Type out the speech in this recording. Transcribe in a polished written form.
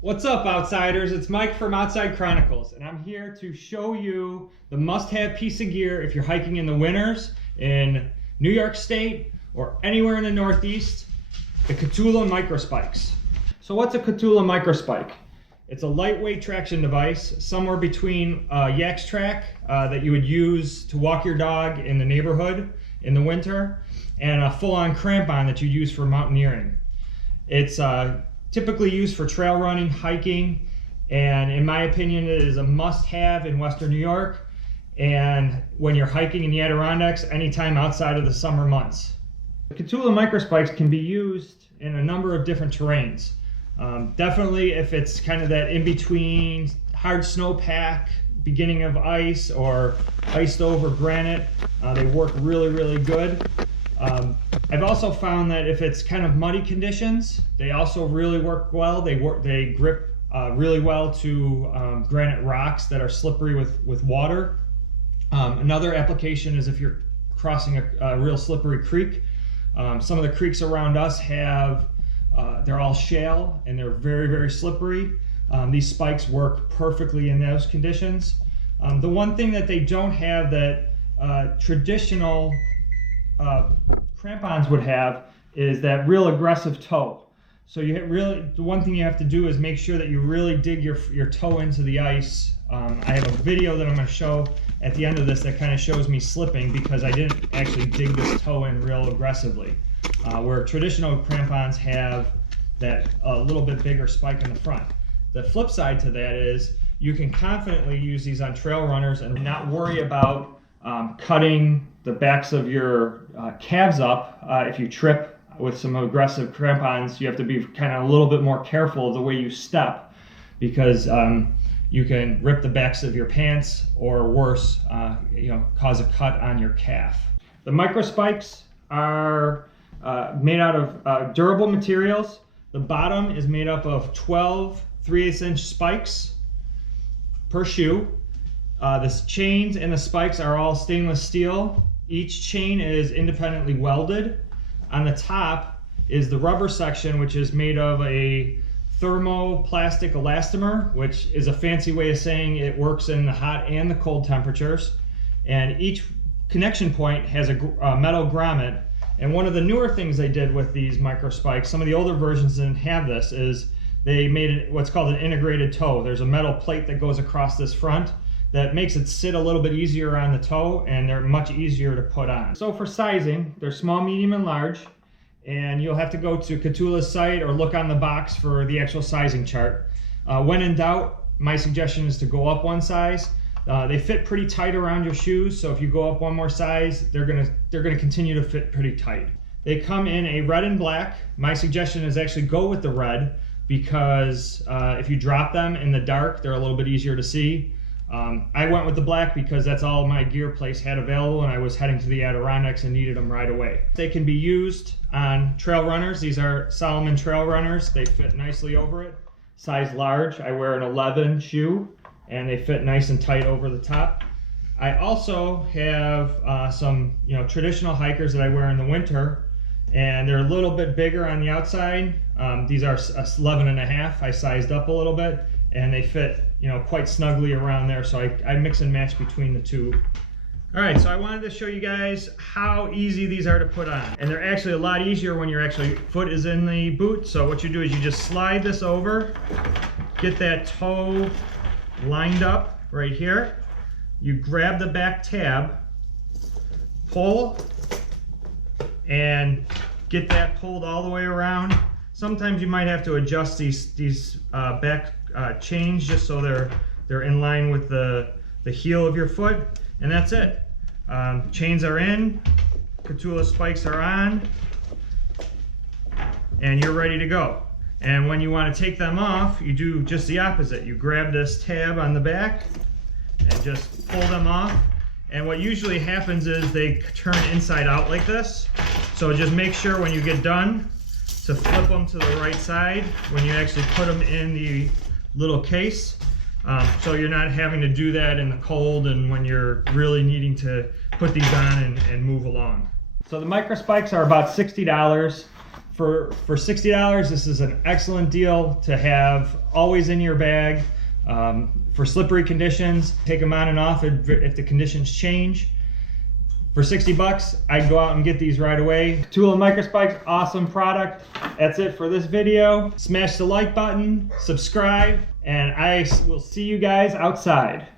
What's up, outsiders? It's Mike from Outside Chronicles, and I'm here to show you the must-have piece of gear if you're hiking in the winters in New York State or anywhere in the Northeast, the Kahtoola Microspikes. So what's a Kahtoola Microspike? It's a lightweight traction device, somewhere between YaxTrax that you would use to walk your dog in the neighborhood in the winter, and a full-on crampon that you use for mountaineering. It's typically used for trail running, hiking, and in my opinion it is a must-have in Western New York and when you're hiking in the Adirondacks anytime outside of the summer months. The Kahtoola Microspikes can be used in a number of different terrains. Definitely if it's kind of that in-between hard snowpack, beginning of ice, or iced over granite, they work really good. I've also found that if it's kind of muddy conditions, they also really work well. They grip really well to granite rocks that are slippery with water. Another application is if you're crossing a real slippery creek. Some of the creeks around us they're all shale and they're very slippery. These spikes work perfectly in those conditions. The one thing that they don't have that traditional crampons would have is that real aggressive toe. So the one thing you have to do is make sure that you really dig your toe into the ice. I have a video that I'm going to show at the end of this that kind of shows me slipping because I didn't actually dig this toe in real aggressively. Where traditional crampons have that a little bit bigger spike in the front. The flip side to that is you can confidently use these on trail runners and not worry about cutting the backs of your calves up. If you trip with some aggressive crampons, you have to be kind of a little bit more careful of the way you step because you can rip the backs of your pants or worse, cause a cut on your calf. The microspikes are made out of durable materials. The bottom is made up of 12 3/8" spikes per shoe. The chains and the spikes are all stainless steel. Each chain is independently welded. On the top is the rubber section, which is made of a thermoplastic elastomer, which is a fancy way of saying it works in the hot and the cold temperatures. And each connection point has a metal grommet. And one of the newer things they did with these microspikes, some of the older versions didn't have this, is they made what's called an integrated toe. There's a metal plate that goes across this front that makes it sit a little bit easier on the toe, and they're much easier to put on. So for sizing, they're small, medium, and large, and you'll have to go to Kahtoola's site or look on the box for the actual sizing chart. When in doubt, my suggestion is to go up one size. They fit pretty tight around your shoes, so if you go up one more size, they're gonna continue to fit pretty tight. They come in a red and black. My suggestion is actually go with the red because if you drop them in the dark, they're a little bit easier to see. I went with the black because that's all my gear place had available and I was heading to the Adirondacks and needed them right away. They can be used on trail runners. These are Salomon trail runners. They fit nicely over it. Size large, I wear an 11 shoe and they fit nice and tight over the top. I also have some traditional hikers that I wear in the winter, and they're a little bit bigger on the outside. These are 11.5. I sized up a little bit and they fit quite snugly around there, so I mix and match between the two. All right, so I wanted to show you guys how easy these are to put on, and they're actually a lot easier when your foot is in the boot. So what you do is you just slide this over, get that toe lined up right here. You grab the back tab, pull, and get that pulled all the way around. Sometimes you might have to adjust these back chains just so they're in line with the heel of your foot, and that's it. Chains are in, Kahtoola spikes are on, and you're ready to go. And when you want to take them off, you do just the opposite. You grab this tab on the back and just pull them off. And what usually happens is they turn inside out like this. So just make sure when you get done to flip them to the right side when you actually put them in the little case. So you're not having to do that in the cold and when you're really needing to put these on and move along. So the Microspikes are about $60. For $60, this is an excellent deal to have always in your bag for slippery conditions. Take them on and off if the conditions change. For 60 bucks, I'd go out and get these right away. Kahtoola Microspikes, awesome product. That's it for this video. Smash the like button, subscribe, and I will see you guys outside.